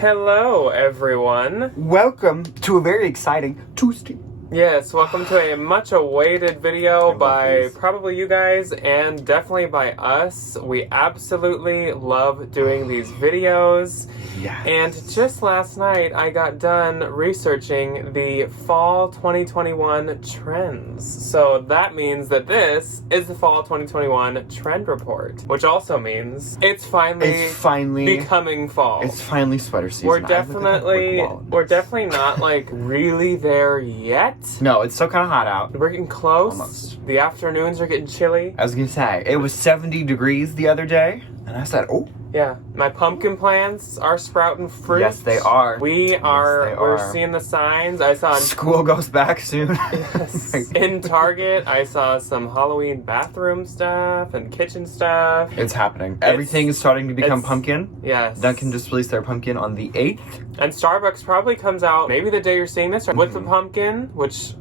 Hello, everyone. Welcome to a very exciting Tuesday. Yes, welcome to a much-awaited video by probably you guys and definitely by us. We absolutely love doing these videos. Yes. And just last night, I got done researching the fall 2021 trends. So that means that this is the fall 2021 trend report, which also means it's finally becoming fall. It's finally sweater season. We're definitely not like really there yet. No, it's still kind of hot out. We're getting close. Almost. The afternoons are getting chilly. I was gonna say, it was 70 degrees the other day, and I said, oh. Yeah, my pumpkin plants are sprouting fruit. Yes, they are. We're seeing the signs. I saw school goes back soon. Yes. In Target, I saw some Halloween bathroom stuff and kitchen stuff. It's happening. Everything is starting to become pumpkin. Yes. Dunkin' just released their pumpkin on the 8th. And Starbucks probably comes out maybe the day you're seeing this with the pumpkin, which,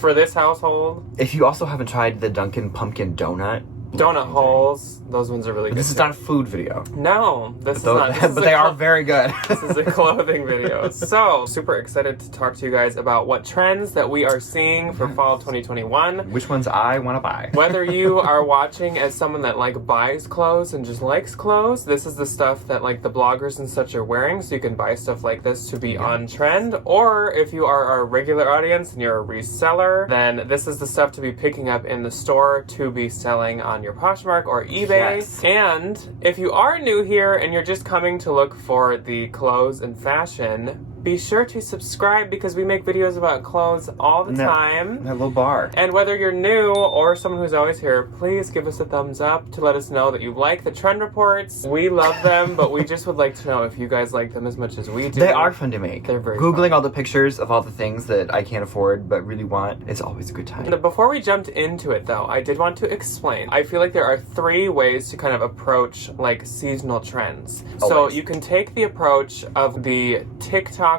for this household. If you also haven't tried the Dunkin' pumpkin donut holes, those ones are really good. This is not a food video. No, this is not. But they are very good. This is a clothing video. So, super excited to talk to you guys about what trends that we are seeing for fall 2021. Which ones I want to buy. Whether you are watching as someone that buys clothes and just likes clothes, this is the stuff that the bloggers and such are wearing, so you can buy stuff like this to be on trend. Or if you are our regular audience and you're a reseller, then this is the stuff to be picking up in the store to be selling on your Poshmark or eBay. Yes. And if you are new here and you're just coming to look for the clothes and fashion, be sure to subscribe because we make videos about clothes all the time. That little bar. And whether you're new or someone who's always here, please give us a thumbs up to let us know that you like the trend reports. We love them, but we just would like to know if you guys like them as much as we do. They are fun to make. They're very Googling fun. all the pictures of all the things that I can't afford but really want, it's always a good time. And before we jumped into it though, I did want to explain. I feel like there are 3 ways to kind of approach seasonal trends. So Always. you can take the approach of the TikTokers,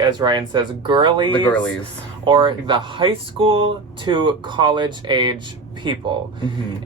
as Ryan says, girlies. The girlies. Or the high school to college age people.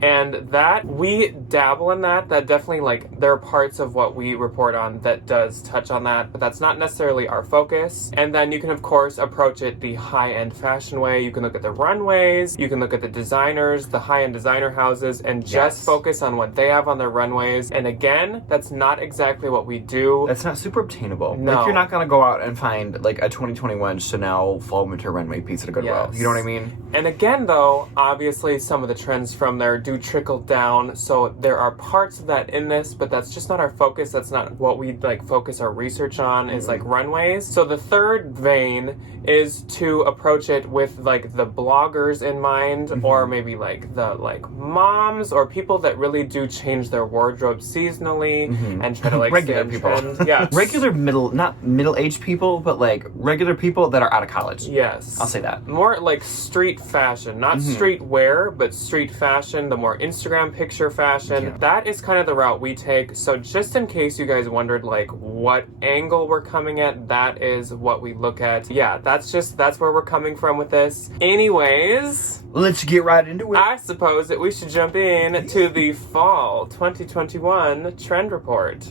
And that we dabble in that definitely there are parts of what we report on that does touch on that, but that's not necessarily our focus. And then you can of course approach it the high-end fashion way. You can look at the runways, you can look at the designers, the high-end designer houses, and just focus on what they have on their runways. And again, that's not exactly what we do. That's not super obtainable. No. You're not gonna go out and find a 2021 Chanel fall winter runway piece at a Goodwill. You know what I mean? And again though, obviously some of the trends from there do trickle down, so there are parts of that in this, but that's just not our focus. That's not what we focus our research on, is runways. So the third vein is to approach it with the bloggers in mind, or maybe the moms or people that really do change their wardrobe seasonally and try to regular stay people. on trend. Yeah. Regular not middle-aged people, but regular people that are out of college. Yes. I'll say that. More street fashion, not street wear, but street fashion, the more Instagram picture fashion. Yeah. That is kind of the route we take. So just in case you guys wondered what angle we're coming at, that is what we look at. Yeah, that's where we're coming from with this. Anyways, let's get right into it. I suppose that we should jump in to the fall 2021 trend report.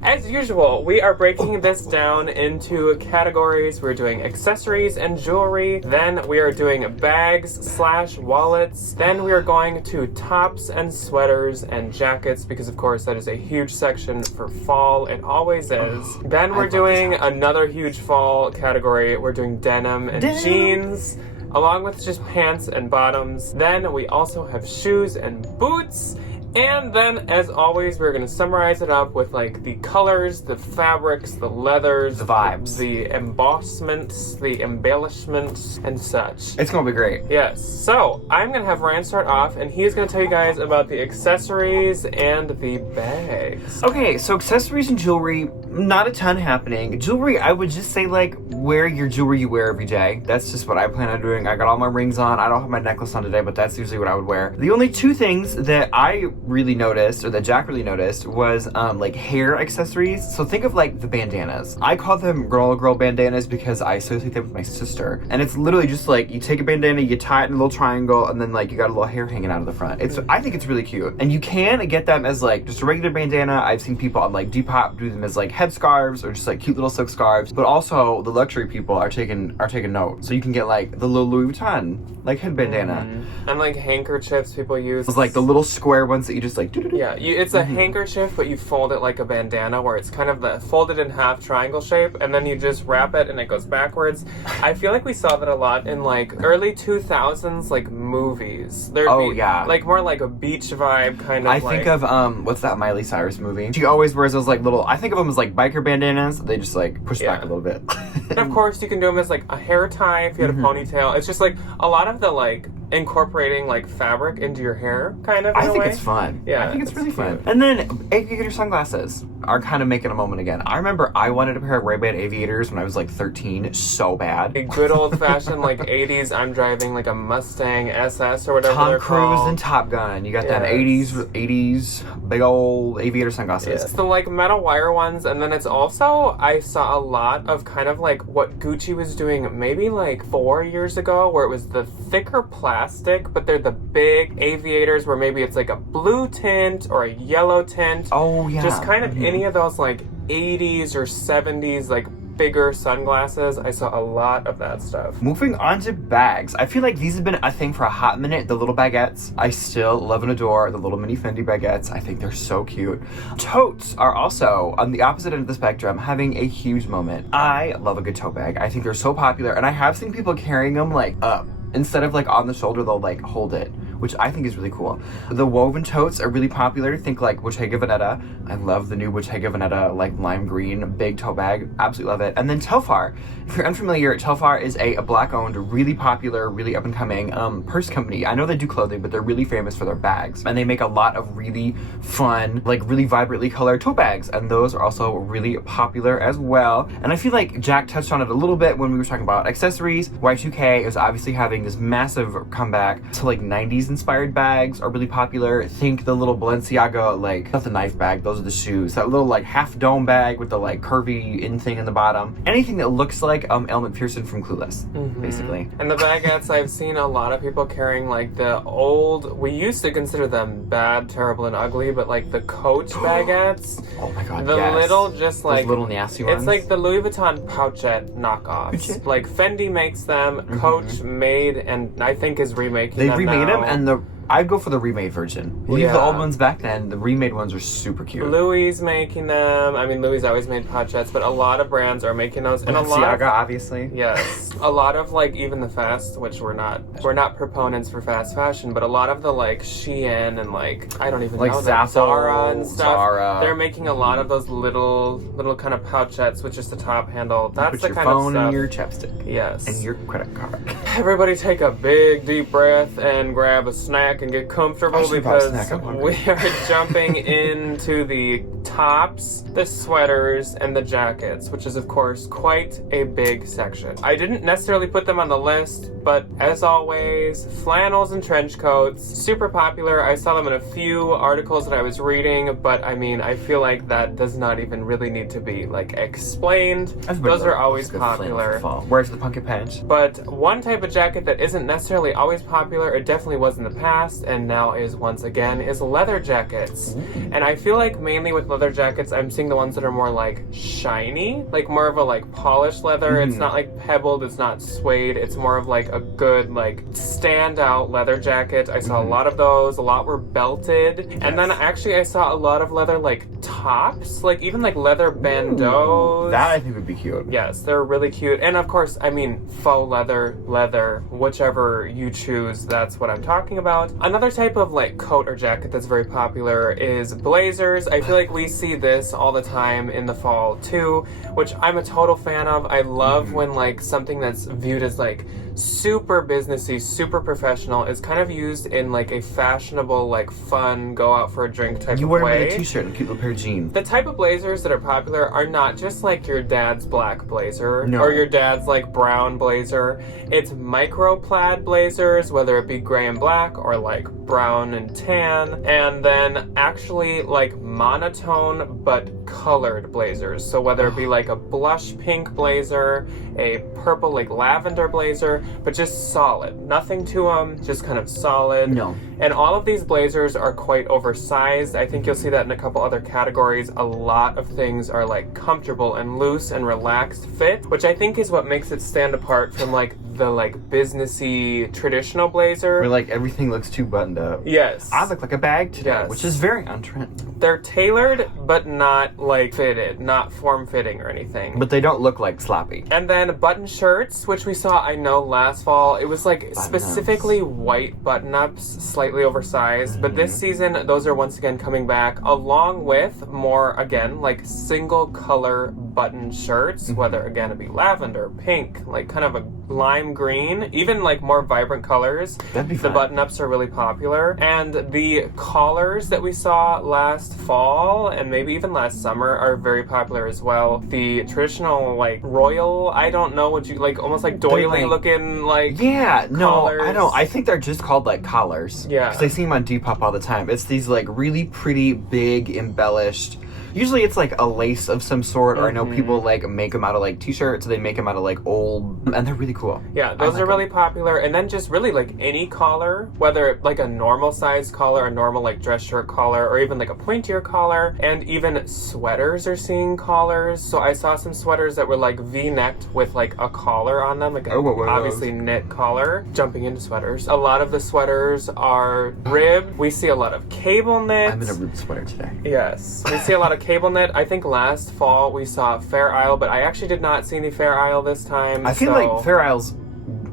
As usual, we are breaking this down into categories. We're doing accessories and jewelry. Then we are doing bags/wallets. Then we are going to tops and sweaters and jackets because, of course, that is a huge section for fall. It always is. Then we're doing another huge fall category. We're doing denim and jeans, along with just pants and bottoms. Then we also have shoes and boots. And then, as always, we're going to summarize it up with the colors, the fabrics, the leathers, the vibes, the embossments, the embellishments, and such. It's going to be great. Yes. So, I'm going to have Ryan start off, and he's going to tell you guys about the accessories and the bags. Okay, so accessories and jewelry, not a ton happening. Jewelry, I would just say wear your jewelry you wear every day. That's just what I plan on doing. I got all my rings on. I don't have my necklace on today, but that's usually what I would wear. The only 2 things that I really noticed, or that Jack really noticed, was like hair accessories. So think of like the bandanas. I call them girl bandanas because I associate them with my sister. And it's literally just like you take a bandana, you tie it in a little triangle, and then like you got a little hair hanging out of the front. I think it's really cute. And you can get them as like just a regular bandana. I've seen people on like Depop do them as like headscarves or just like cute little silk scarves. But also the luxury people are taking note. So you can get like the little Louis Vuitton like head bandana. And like handkerchiefs people use. It's like the little square ones that you just like yeah, it's a handkerchief, but you fold it like a bandana where it's kind of the folded in half triangle shape, and then you just wrap it and it goes backwards. I feel like we saw that a lot in like early 2000s like movies. Yeah. Like more like a beach vibe kind of. I think of what's that Miley Cyrus movie? She always wears those like little, I think of them as like biker bandanas. They just like push back a little bit. And of course you can do them as like a hair tie if you had a ponytail. It's just like a lot of the like incorporating like fabric into your hair kind of. I think it's fun. Yeah, I think it's really fun. And then aviator sunglasses are kind of making a moment again. I remember I wanted a pair of Ray-Ban aviators when I was like 13 so bad. A good old fashioned like 80s, I'm driving like a Mustang SS or whatever Tom Cruise and Top Gun. You got that 80s big old aviator sunglasses. It's the like metal wire ones, and then it's also, I saw a lot of kind of like what Gucci was doing maybe like 4 years ago, where it was the thicker plastic, but they're the big aviators where maybe it's like a blue tint or a yellow tint. Oh yeah. Just kind of any of those like 80s or 70s like bigger sunglasses. I saw a lot of that stuff. Moving on to bags. I feel like these have been a thing for a hot minute. The little baguettes. I still love and adore the little mini Fendi baguettes. I think they're so cute. Totes are also on the opposite end of the spectrum having a huge moment. I love a good tote bag. I think they're so popular, and I have seen people carrying them like up. Instead of like on the shoulder, they'll like hold it, which I think is really cool. The woven totes are really popular. Think like Bottega Veneta. I love the new Bottega Veneta like lime green big tote bag. Absolutely love it. And then Telfar. If you're unfamiliar, Telfar is a black-owned, really popular, really up-and-coming purse company. I know they do clothing, but they're really famous for their bags. And they make a lot of really fun, like really vibrantly colored tote bags. And those are also really popular as well. And I feel like Jack touched on it a little bit when we were talking about accessories. Y2K is obviously having this massive comeback to like 90s inspired bags are really popular. Think the little Balenciaga, like, not the knife bag, those are the shoes. That little like half dome bag with the like curvy in thing in the bottom. Anything that looks like Elle Macpherson from Clueless, basically. And the baguettes, I've seen a lot of people carrying like the old, we used to consider them bad, terrible, and ugly, but like the Coach baguettes. Oh my god, the little, just like those little nasty ones. It's like the Louis Vuitton Pouchette knockoffs. Like Fendi makes them, Coach made, and I think is remaking them. They remade now. them, and I'd go for the remade version. Leave the old ones back then. The remade ones are super cute. Louis making them. I mean, Louis always made Pouchettes, but a lot of brands are making those. And Balenciaga, obviously. Yes. A lot of like even the fast, which we're not proponents for fast fashion, but a lot of the like Shein and like I don't even like know Zara and stuff. They're making a lot of those little kind of Pouchettes with just the top handle. That's the kind of stuff. Put your phone and your chapstick. Yes. And your credit card. Everybody take a big deep breath and grab a snack and get comfortable because we are jumping into the tops, the sweaters, and the jackets, which is of course quite a big section. I didn't necessarily put them on the list, but as always, flannels and trench coats, super popular. I saw them in a few articles that I was reading, but I mean, I feel like that does not even really need to be like explained. Those are always popular. Where's the pumpkin patch? But one type of jacket that isn't necessarily always popular, it definitely was in the past, and now is once again, is leather jackets. And I feel like mainly with leather jackets, I'm seeing the ones that are more like shiny, like more of a like polished leather. It's not like pebbled, it's not suede, it's more of like a good like standout leather jacket. I saw a lot of those. A lot were belted. And then actually I saw a lot of leather like tops, like even like leather bandeaus. That I think would be cute. Yes, they're really cute. And of course, I mean, faux leather, whichever you choose, that's what I'm talking about. Another type of like coat or jacket that's very popular is blazers. I feel like we see this all the time in the fall too, which I'm a total fan of. I love when like something that's viewed as like super businessy, super professional is kind of used in like a fashionable, like fun, go out for a drink type of way. You wear them with a t-shirt and a cute little pair of jeans. The type of blazers that are popular are not just like your dad's black blazer or your dad's like brown blazer. It's micro plaid blazers, whether it be gray and black or like brown and tan, and then actually like monotone but colored blazers. So whether it be like a blush pink blazer, a purple like lavender blazer, but just solid. Nothing to them, just kind of solid. No. And all of these blazers are quite oversized. I think you'll see that in a couple other categories. A lot of things are like comfortable and loose and relaxed fit, which I think is what makes it stand apart from like the like businessy traditional blazer. Where like everything looks too buttoned up. Yes. I look like a bag today, Yes. which is very on trend. They're tailored, but not like fitted, not form-fitting or anything. But they don't look like sloppy. And then button shirts, which we saw, I know, last fall. It was like specifically white button-ups, slightly oversized. But this season, those are once again coming back, along with more, again, like single-color button shirts, whether, again, it be lavender, pink, like kind of a lime green, even like more vibrant colors. That'd be The fun. button-ups are really popular. And the collars that we saw last fall, and maybe even last summer, are very popular as well. The traditional, like, royal, I don't know what you, like, almost like doily looking, like, Yeah, no, collars. I don't. I think they're just called like collars. Yeah. Because I see them on Depop all the time. It's these like really pretty, big, embellished. Usually it's like a lace of some sort, or I know people like make them out of like t-shirts, so they make them out of like old, and they're really cool. Yeah, those are really popular. And then just really like any collar, whether like a normal size collar, a normal like dress shirt collar, or even like a pointier collar. And even sweaters are seeing collars. So I saw some sweaters that were like V-necked with like a collar on them, like what were obviously knit collar. Jumping into sweaters, a lot of the sweaters are ribbed. We see a lot of cable knit. I'm in a rib sweater today. Yes, we see a lot of cable knit. I think last fall we saw Fair Isle, but I actually did not see any Fair Isle this time. I feel like Fair Isle's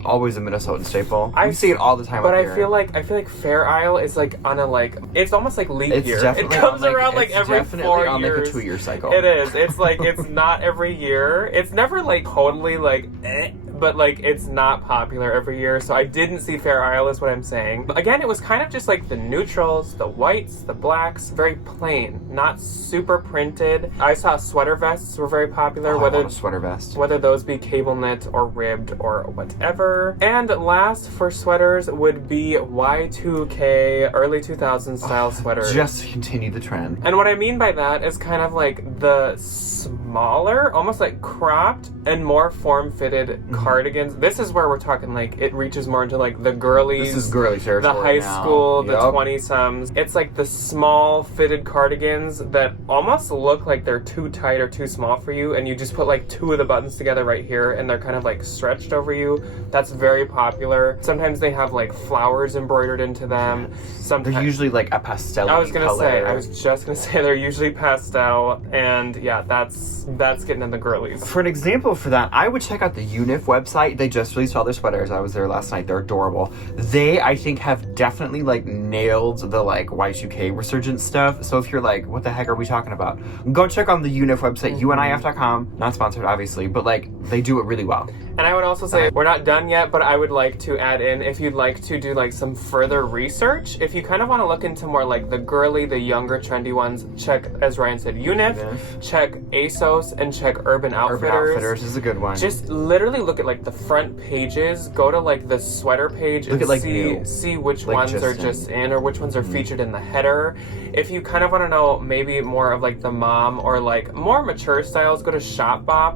always a Minnesotan staple. We see it all the time. But up I here. feel like Fair Isle is like on a like, it's almost like leap It's year. It definitely comes on, around like it's every definitely 4 on years. like a 2-year cycle. It is. It's like it's not every year. It's never like totally like but like it's not popular every year. So I didn't see Fair Isle is what I'm saying. But again, it was kind of just like the neutrals, the whites, the blacks, very plain, not super printed. I saw sweater vests were very popular, I whether want a sweater vest. whether those be cable knit or ribbed or whatever. And last for sweaters would be Y2K, early 2000s style sweaters. Just continue the trend. And what I mean by that is kind of like the smaller, almost like cropped and more form-fitted cardigans. This is where we're talking like it reaches more into like the girlies. This is girly territory The high now. school, the Yup. 20-somes. It's like the small fitted cardigans that almost look like they're too tight or too small for you, and you just put like 2 of the buttons together right here and they're kind of like stretched over you. That's very popular. Sometimes they have like flowers embroidered into them. Sometimes They're usually like a pastel I was color. just gonna say they're usually pastel, and yeah, that's getting in the girlies. For an example for that, I would check out the Unif website. They just released all their sweaters. I was there last night. They're adorable. They, I think, have definitely like nailed the like Y2K resurgence stuff. So if you're like, what the heck are we talking about? Go check on the Unif website, unif.com. Not sponsored, obviously, but like they do it really well. And I would also say, we're not done yet, but I would like to add in, if you'd like to do like some further research, if you kind of want to look into more like the girly, the younger, trendy ones, check, as Ryan said, Unif, check ASOS, and check Urban Outfitters. Urban Outfitters is a good one. Just literally look at like the front pages, go to like the sweater page Look and at, like, see new. see which Like, ones just are in. just in or which ones are featured in the header. If you kind of want to know maybe more of like the mom or like more mature styles, go to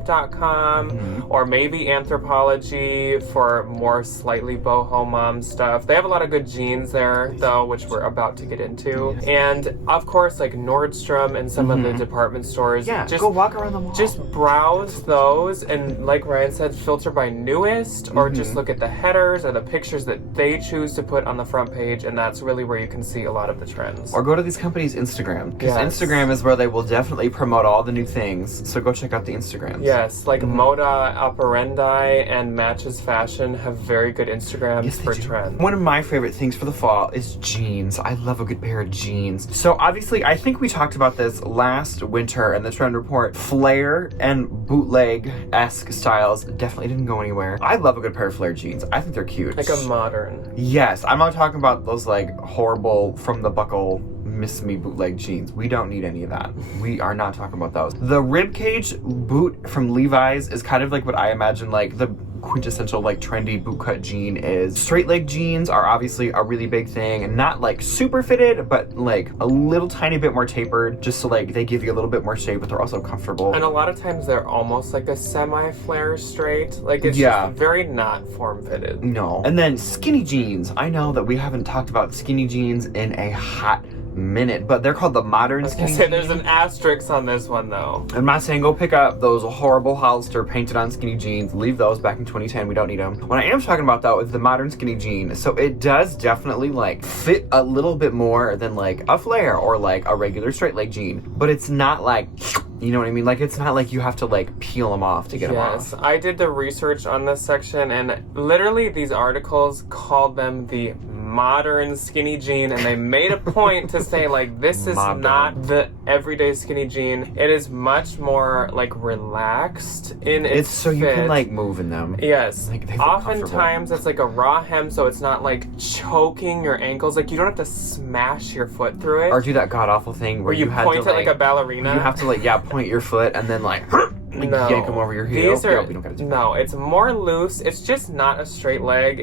shopbop.com or maybe Anthropology for more slightly boho mom stuff. They have a lot of good jeans there though, which we're about to get into. And of course like Nordstrom and some of the department stores. yeah, just go walk around the mall. just browse those and, like Ryan said, filter by newest or just look at the headers or the pictures that they choose to put on the front page, and that's really where you can see a lot of the trends. Or go to these companies' Instagram, because Yes. Instagram is where they will definitely promote all the new things. So go check out the Instagrams. Yes, like Moda Operandi and Matches Fashion have very good Instagrams Yes, they for do. trends. One of my favorite things for the fall is jeans. I love a good pair of jeans. So obviously, I think we talked about this last winter in the trend report. Flare and bootleg-esque styles definitely didn't go anywhere. I love a good pair of flare jeans. I think they're cute. Like a modern. Yes, I'm not talking about those like horrible from the buckle miss me bootleg jeans. We don't need any of that. We are not talking about those. The ribcage boot from Levi's is kind of like what I imagine like the quintessential like trendy bootcut jean is. Straight leg jeans are obviously a really big thing, and not like super fitted, but like a little tiny bit more tapered, just so like they give you a little bit more shape, but they're also comfortable. And a lot of times they're almost like a semi-flare straight. Like it's just very not form-fitted. No. And then skinny jeans. I know that we haven't talked about skinny jeans in a hot minute, but they're called the modern skinny jeans. There's an asterisk on this one though. I'm not saying go pick up those horrible Hollister painted on skinny jeans. Leave those back in 2010. We don't need them. What I am talking about though is the modern skinny jean. So it does definitely like fit a little bit more than like a flare or like a regular straight leg jean, but it's not like, you know what I mean? Like, it's not like you have to, like, peel them off to get them off. Yes, I did the research on this section, and literally these articles called them the modern skinny jean, and they made a point to say, like, this is not the everyday skinny jean. It is much more, like, relaxed in its so fit. You can, like, move in them. Yes. Like, oftentimes, it's like a raw hem, so it's not, like, choking your ankles. Like, you don't have to smash your foot through it. Or do that god-awful thing where you had point to, it like a ballerina. You have to, like, point your foot and then, like yank them over your heel. No, it's more loose. It's just not a straight leg.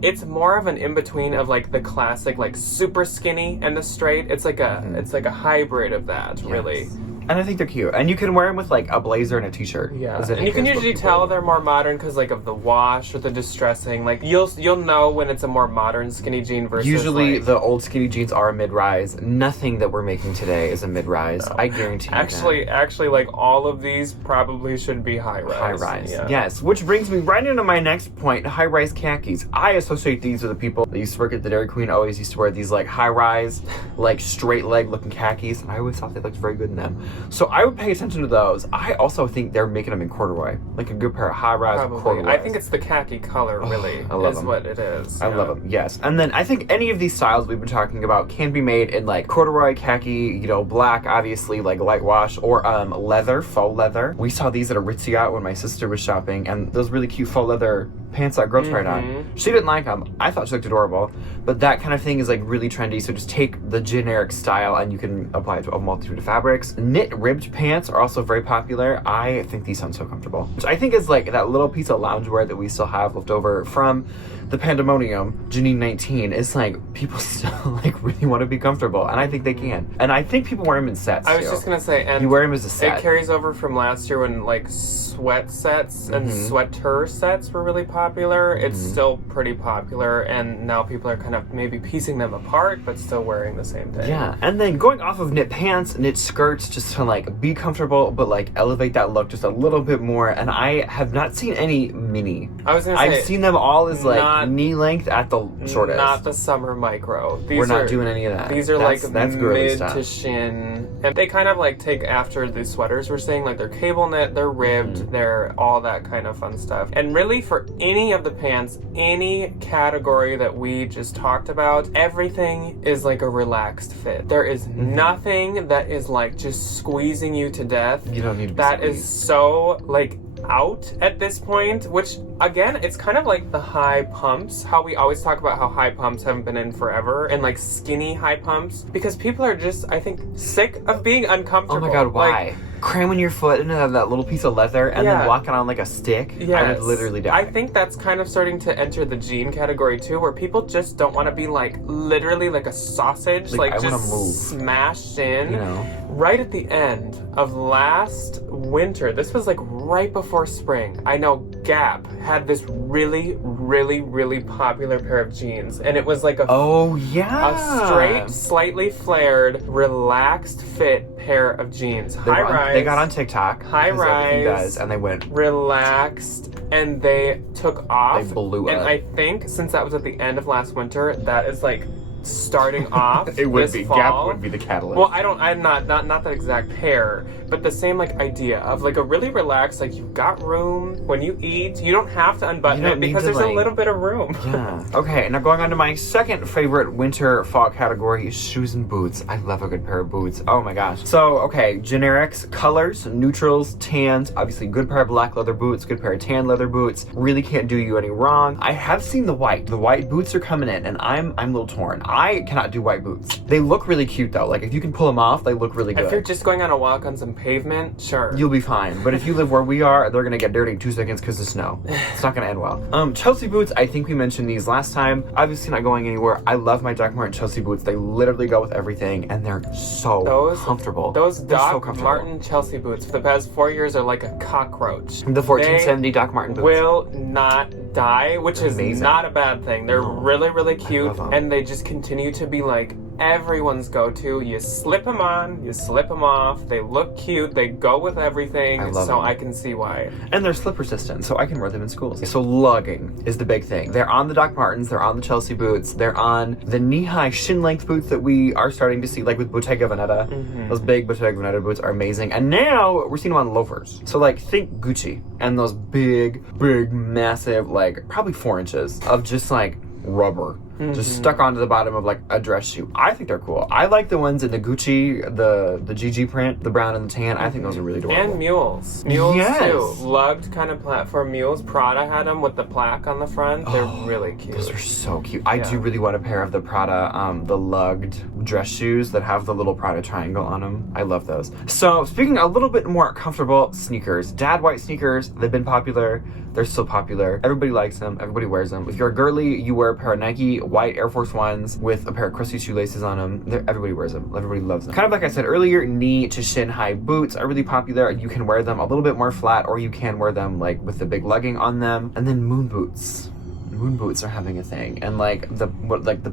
It's more of an in-between of, like, the classic, like, super skinny and the straight. It's like a hybrid of that, really. And I think they're cute. And you can wear them with, like, a blazer and a t-shirt. Yeah. And you can usually tell they're more modern because, like, of the wash or the distressing. Like, you'll know when it's a more modern skinny jean versus, usually, like, the old skinny jeans are a mid-rise. Nothing that we're making today is a mid-rise. No. I guarantee you Actually, like, all of these probably should be high-rise. High-rise, yes. Which brings me right into my next point, high-rise khakis. I associate these with the people that used to work at the Dairy Queen, always used to wear these, like, high-rise, like, straight-leg-looking khakis. And I always thought they looked very good in them. So I would pay attention to those. I also think they're making them in corduroy, like a good pair of high-rise corduroy. I think it's the khaki color, really, I love is them. what it is. I love them, yes. And then I think any of these styles we've been talking about can be made in like corduroy, khaki, you know, black, obviously, like light wash, or leather, faux leather. We saw these at Aritzia when my sister was shopping, and those really cute faux leather pants that girl tried on. She didn't like them. I thought she looked adorable, but that kind of thing is like really trendy, so just take the generic style and you can apply it to a multitude of fabrics. Knit ribbed pants are also very popular. I think these sound so comfortable, which I think is like that little piece of loungewear that we still have left over from the pandemonium, Janine 19. It's like people still like really want to be comfortable, and I think they can. And I think people wear them in sets I was just gonna say, and you wear them as a set. It carries over from last year when like sweat sets and sweater sets were really popular. It's still pretty popular, and now people are kind of maybe piecing them apart, but still wearing the same thing. Yeah, and then going off of knit pants, knit skirts, just to like be comfortable, but like elevate that look just a little bit more. And I have not seen any mini. I was gonna say, I've seen them all as like knee length at the shortest. Not the summer micro. We're not doing any of that. These are that's mid to shin, and they kind of like take after the sweaters we're saying. Like they're cable knit, they're ribbed, they're all that kind of fun stuff. And really, for any of the pants, any category that we just talked about, everything is like a relaxed fit. There is nothing that is like just squeezing you to death. You don't need to be That squeezed. is so like out at this point, which again, it's kind of like the high pumps, how we always talk about how high pumps haven't been in forever, and like skinny high pumps, because people are just, I think, sick of being uncomfortable. Oh my god, why? Like, cramming your foot into that little piece of leather and then walking on like a stick. Yes. I would literally die. I think that's kind of starting to enter the jean category too, where people just don't want to be like literally like a sausage, like just smashed in. You know? Right at the end of last winter, this was like right before spring, I know Gap had this really, really, really popular pair of jeans, and it was like a a straight, slightly flared, relaxed fit pair of jeans. High rise. They got on TikTok. High rise. Does, and they went relaxed, and they took off. They blew up. And I think since that was at the end of last winter, that is like starting off. It would this be. fall. Gap would be the catalyst. Well, I'm not that exact pair, but the same like idea of like a really relaxed, like you've got room when you eat. You don't have to unbutton it because there's a little bit of room. Yeah. Okay, now going on to my second favorite winter fall category is shoes and boots. I love a good pair of boots. Oh my gosh. So, okay, generics, colors, neutrals, tans, obviously good pair of black leather boots, good pair of tan leather boots. Really can't do you any wrong. I have seen the white. The white boots are coming in, and I'm a little torn. I cannot do white boots. They look really cute though. Like if you can pull them off, they look really good. If you're just going on a walk on some pavement, sure. You'll be fine. But if you live where we are, they're gonna get dirty in 2 seconds because of snow. It's not gonna end well. Chelsea boots, I think we mentioned these last time. Obviously not going anywhere. I love my Doc Marten Chelsea boots. They literally go with everything and they're so comfortable. Those They're so Doc comfortable. Marten Chelsea boots for the past 4 years are like a cockroach. The 1470 Doc Marten boots. Will not die, which is amazing. not a bad thing. They're really, really cute, love 'em. and they just continue to be like everyone's go-to. You slip them on, you slip them off. They look cute. They go with everything. I love so 'em. I can see why. And they're slip resistant, so I can wear them in schools. So lugging is the big thing. They're on the Doc Martens, they're on the Chelsea boots, they're on the knee-high shin-length boots that we are starting to see, like with Bottega Veneta. Those big Bottega Veneta boots are amazing. And now we're seeing them on loafers. So like think Gucci and those big, massive, like probably 4 inches of just like rubber. Just stuck onto the bottom of like a dress shoe. I think they're cool. I like the ones in the Gucci, the GG print, the brown and the tan. I think those are really adorable. And mules. Mules too. Lugged kind of platform mules. Prada had them with the plaque on the front. They're really cute. Those are so cute. I do really want a pair of the Prada, the lugged dress shoes that have the little Prada triangle on them. I love those. So speaking a little bit more comfortable, sneakers. Dad white sneakers, they've been popular. They're still popular. Everybody likes them. Everybody wears them. If you're a girly, you wear a pair of Nike white Air Force Ones with a pair of crusty shoelaces on them. Everybody wears them. Everybody loves them. Kind of like I said earlier, knee to shin high boots are really popular. You can wear them a little bit more flat, or you can wear them like with the big lugging on them. And then moon boots. Moon boots are having a thing, and like the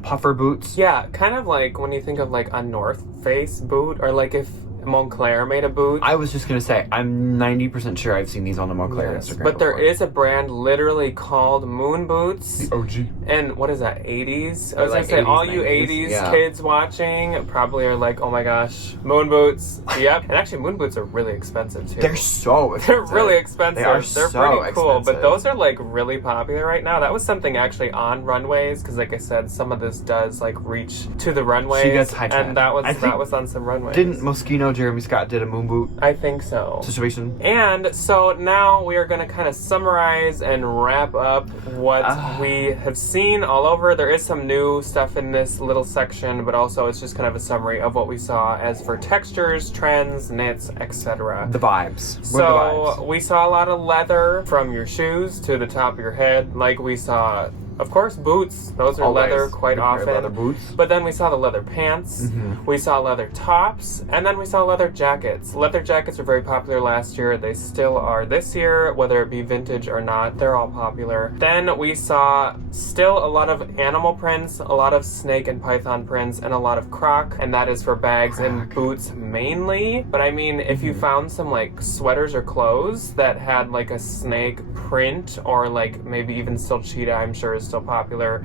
puffer boots. Yeah, kind of like when you think of like a North Face boot, or like if Moncler made a boot. I was just gonna say, I'm 90% sure I've seen these on the Moncler Instagram. But there before. is a brand literally called Moon Boots. The OG. And what is that, 80s? I was like gonna say, 80s, all you 90s, 80s kids watching probably are like, oh my gosh, moon boots. Yep. And actually, moon boots are really expensive too. They're so expensive. They're really expensive. They're They're so pretty cool. expensive. But those are like really popular right now. That was something actually on runways, because like I said, some of this does like reach to the runways. She gets high trend. And that was on some runways. Didn't Moschino Jeremy Scott did a moon boot I think so. situation? And so now we are going to kind of summarize and wrap up what we have seen all over. There is some new stuff in this little section, but also it's just kind of a summary of what we saw as for textures, trends, knits, etc. The vibes. What So are the vibes? we saw a lot of leather from your shoes to the top of your head. Like we saw, of course, boots. Those are Always. leather quite Big pair of often. leather boots. But then we saw the leather pants. We saw leather tops. And then we saw leather jackets. Leather jackets were very popular last year. They still are this year, whether it be vintage or not. They're all popular. Then we saw still a lot of animal prints, a lot of snake and python prints, and a lot of croc. And that is for bags and boots mainly. But I mean, if you found some like sweaters or clothes that had like a snake print, or like maybe even still cheetah, I'm sure is still popular.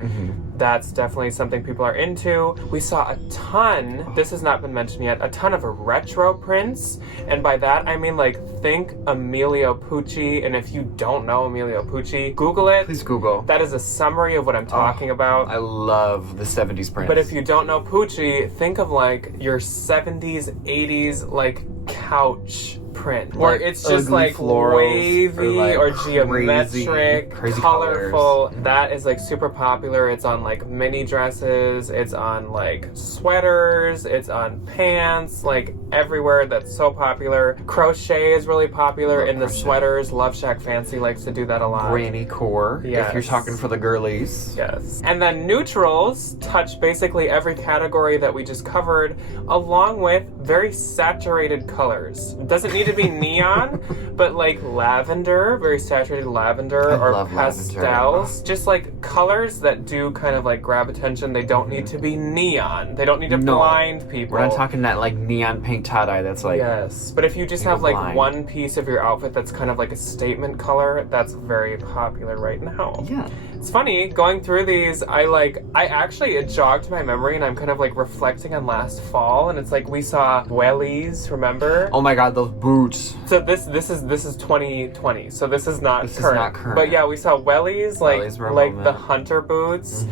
That's definitely something people are into. We saw a ton, this has not been mentioned yet, a ton of retro prints. And by that, I mean like think Emilio Pucci. And if you don't know Emilio Pucci, Google it. Please Google. That is a summary of what I'm talking about. I love the 70s prints. But if you don't know Pucci, think of like your 70s, 80s like couch print, where Like it's just ugly like florals wavy or, or like, geometric, crazy colorful. colors. That is like super popular. It's on like mini dresses, it's on like sweaters, it's on pants, like everywhere. That's so popular. Crochet is really popular Love in the crochet. sweaters. Love Shack Fancy likes to do that a lot. Granny core, if you're Yes. talking for the girlies. Yes. And then neutrals touch basically every category that we just covered, along with very saturated colors. It doesn't need to be neon, but like lavender, very saturated lavender, I or love pastels. Just like colors that do kind of like grab attention. They don't need to be neon. They don't need to No. blind people. We're not talking that like neon pink tie-dye that's like... Yes, but if you just People have like blind. one piece of your outfit that's kind of like a statement color, that's very popular right now. Yeah. It's funny, going through these, it jogged my memory, and I'm kind of like reflecting on last fall, and it's like we saw Wellies, remember? Oh my god, those boots. So this is 2020, so this is not This is current. not current. But yeah, we saw Wellies, Wellies were a like the moment. hunter boots.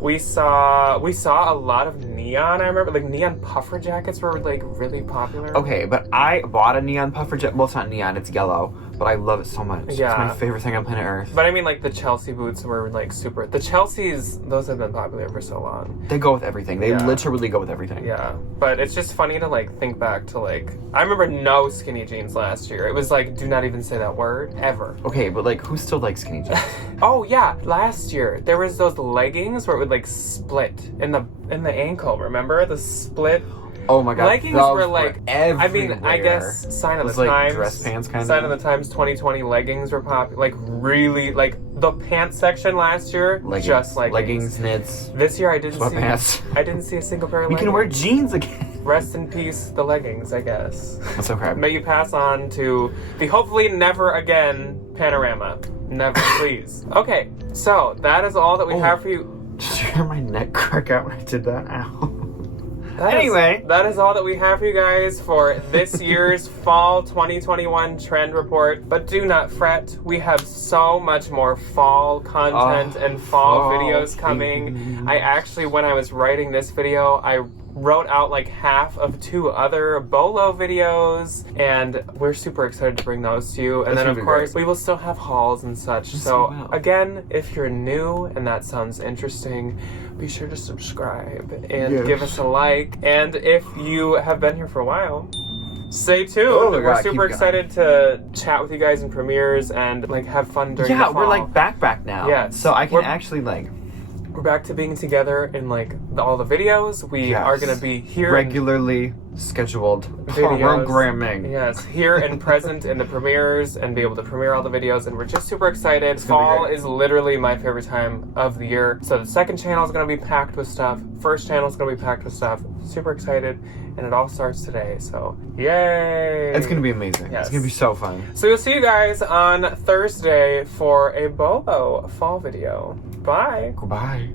We saw a lot of neon. I remember like neon puffer jackets were like really popular. Okay, but I bought a neon puffer jacket. Well, it's not neon, it's yellow, but I love it so much. Yeah. It's my favorite thing on planet Earth. But I mean, like the Chelsea boots were like super. The Chelseas, those have been popular for so long. They go with everything. They Yeah. literally go with everything. Yeah, but it's just funny to like think back to like I remember no skinny jeans last year. It was like do not even say that word ever. Okay, but like who still likes skinny jeans? Oh yeah, last year there was those leggings where it would like split in the ankle. Remember the split? Oh my god, Leggings those were like everywhere. I mean, I guess sign of Those, the like, times. dress pants kinda? Sign of the times 2020 leggings were popular. Like really like the pants section last year just leggings, knits, This year I didn't sweatpants. I didn't see a single pair of We leggings. can wear jeans again. Rest in peace, the leggings, I guess. That's okay. May you pass on to the hopefully never again panorama. Never, please. Okay, so that is all that we have for you. Did you hear my neck crack out when I did that? Ow. Anyway, that is all that we have for you guys for this year's fall 2021 trend report. But do not fret, we have so much more fall content and fall videos coming. I actually, when I was writing this video, I wrote out like half of 2 other BOLO videos, and we're super excited to bring those to you. And then of course we will still have hauls and such. So again, if you're new and that sounds interesting, be sure to subscribe and give us a like. And if you have been here for a while, stay tuned. We're super excited to chat with you guys in premieres and like have fun during the fall. We're like back now. Yeah, so I can actually like. We're back to being together in like all the videos. We are gonna be here regularly scheduled videos. Programming. Yes, here and present in the premieres and be able to premiere all the videos, and we're just super excited. Fall is literally my favorite time of the year. So the second channel is gonna be packed with stuff. First channel is gonna be packed with stuff. Super excited, and it all starts today. So yay! It's gonna be amazing. It's gonna be so fun. So we'll see you guys on Thursday for a BOLO fall video. Bye. Goodbye.